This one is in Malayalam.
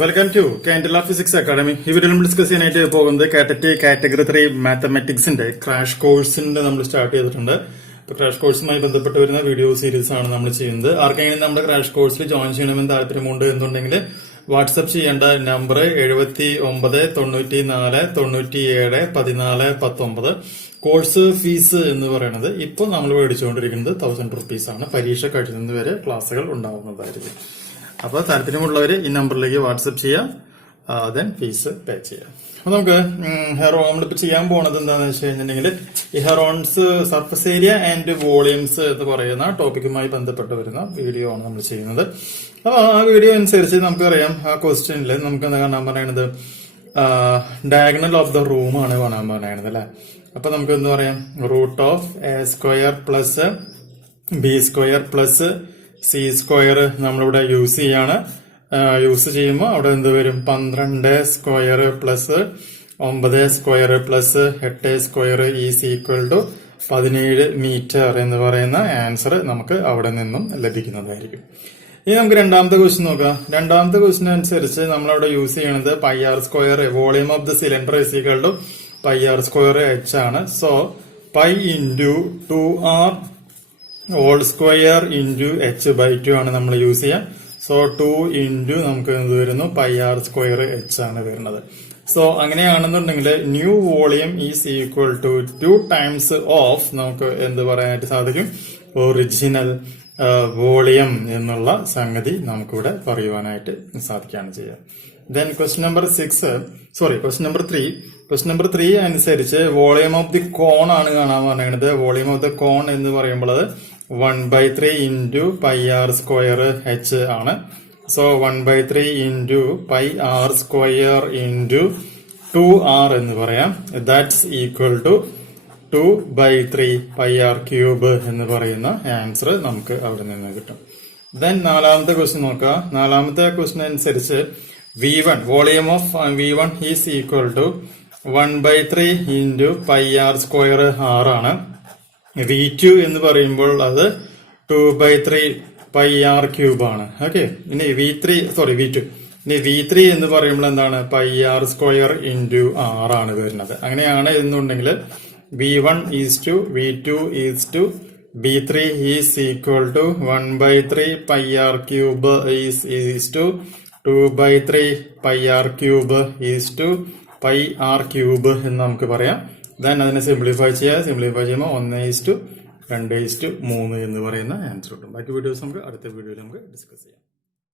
Welcome to Candela physics academy. ഈ വീഡിയോ നമ്മൾ ഡിസ്കസ് ചെയ്യാനായിട്ട് പോകുന്നത് K.TET കാറ്റഗറി 3 മാത്തമാറ്റിക്സിന്റെ ക്രാഷ് കോഴ്സിന്റെ നമ്മൾ സ്റ്റാർട്ട് ചെയ്തിട്ടുണ്ട്. ഇപ്പൊ ക്രാഷ് കോഴ്സുമായി ബന്ധപ്പെട്ട് വരുന്ന വീഡിയോ സീരീസ് ആണ് നമ്മൾ ചെയ്യുന്നത്. ആർക്കെങ്കിലും നമ്മുടെ ക്രാഷ് കോഴ്സിൽ ജോയിൻ ചെയ്യണമെന്ന് താല്പര്യമുണ്ട് എന്നുണ്ടെങ്കിൽ വാട്സ്ആപ്പ് ചെയ്യേണ്ട നമ്പർ 7994971419. കോഴ്സ് ഫീസ് എന്ന് പറയുന്നത് ഇപ്പോൾ നമ്മൾ മേടിച്ചുകൊണ്ടിരിക്കുന്നത് 1000 rupees ആണ്. പരീക്ഷ കഴിയുന്നത് വരെ ക്ലാസ്സുകൾ ഉണ്ടാവുന്നതായിരിക്കും. അപ്പോൾ താല്പര്യമുള്ളവർ ഈ നമ്പറിലേക്ക് വാട്സപ്പ് ചെയ്യാം, ദെൻ ഫീസ് പേ ചെയ്യാം. അപ്പൊ നമുക്ക് നമ്മളിപ്പോ ചെയ്യാൻ പോണത് എന്താണെന്ന് വെച്ച് കഴിഞ്ഞിട്ടുണ്ടെങ്കിൽ ഈ Heron's surface area and volumes എന്ന് പറയുന്ന ടോപ്പിക്കുമായി ബന്ധപ്പെട്ട് വരുന്ന വീഡിയോ ആണ് നമ്മൾ ചെയ്യുന്നത്. അപ്പൊ ആ വീഡിയോ അനുസരിച്ച് നമുക്കറിയാം, ആ ക്വസ്റ്റ്യനിൽ നമുക്ക് എന്താ കാണാൻ പറയുന്നത്, ഡയഗണൽ ഓഫ് ദ റൂം ആണ് കാണാൻ പറയുന്നത് അല്ലെ. അപ്പൊ നമുക്ക് എന്താ പറയാം, root of a square plus b square plus c square നമ്മളിവിടെ യൂസ് ചെയ്യാണ്. യൂസ് ചെയ്യുമ്പോൾ അവിടെ എന്ത് വരും, 12 square plus 9 square plus 8 square is equal to 17 metre എന്ന് പറയുന്ന ആൻസർ നമുക്ക് അവിടെ നിന്നും ലഭിക്കുന്നതായിരിക്കും. ഇനി നമുക്ക് രണ്ടാമത്തെ ക്വസ്റ്റ്യൻ നോക്കാം. രണ്ടാമത്തെ ക്വസ്റ്റ്യൻ അനുസരിച്ച് നമ്മളവിടെ യൂസ് ചെയ്യണത് pi r square, volume of the cylinder is equal to pi r square h ആണ്. So pi into 2r whole square into h by 2 ആണ് നമ്മൾ യൂസ് ചെയ്യാം. സോ 2 ഇൻറ്റു നമുക്ക് എന്ത് വരുന്നു, പൈ ആർ സ്ക്വയർ എച്ച് ആണ് വരുന്നത്. സോ അങ്ങനെയാണെന്നുണ്ടെങ്കിൽ new volume is equal to 2 times of നമുക്ക് എന്ത് പറയാനായിട്ട് സാധിക്കും, ഒറിജിനൽ വോളിയം എന്നുള്ള സംഗതി നമുക്കിവിടെ പറയുവാനായിട്ട് സാധിക്കുകയാണ് ചെയ്യുക. ദെൻ ക്വസ്റ്റ്യൻ നമ്പർ 3 അനുസരിച്ച് വോളിയം ഓഫ് ദി കോൺ ആണ് കാണാൻ പറയുന്നത്. വോളിയം ഓഫ് ദ കോൺ എന്ന് പറയുമ്പോൾ 1/3 into pi r square h ആണ്. So 1/3 into pi r square into 2r എന്ന് പറയാം. That's equal to 2/3 pi r cube എന്ന് പറയുന്ന ആൻസർ നമുക്ക് അവിടെ നിന്ന് കിട്ടും. ദെൻ നാലാമത്തെ ക്വസ്റ്റ്യൻ നോക്കാം. നാലാമത്തെ ക്വസ്റ്റ്യൻ അനുസരിച്ച് V1 volume of V1 is equal to 1/3 into pi r square r ആണ്. V2 എന്ന് പറയുമ്പോൾ അത് 2/3 പൈ ആർ ക്യൂബ് ആണ്. ഓക്കെ, ഇനി V2 ഇനി V3 എന്ന് പറയുമ്പോൾ എന്താണ്, pi r square into r ആണ് വരുന്നത്. അങ്ങനെയാണ് എന്നുണ്ടെങ്കിൽ V1 is to V2 is to B3 is equal to 1/3 pi r cube is to 2/3 pi r cube is to pi r cube എന്ന് നമുക്ക് പറയാം. ദെൻ അതിനെ സിംപ്ലിഫൈ ചെയ്യുമ്പോൾ 1:2:3 എന്ന് പറയുന്ന ആൻസർ കിട്ടും. ബാക്കി വീഡിയോസ് നമുക്ക് അടുത്ത വീഡിയോയിൽ നമുക്ക് ഡിസ്കസ് ചെയ്യാം.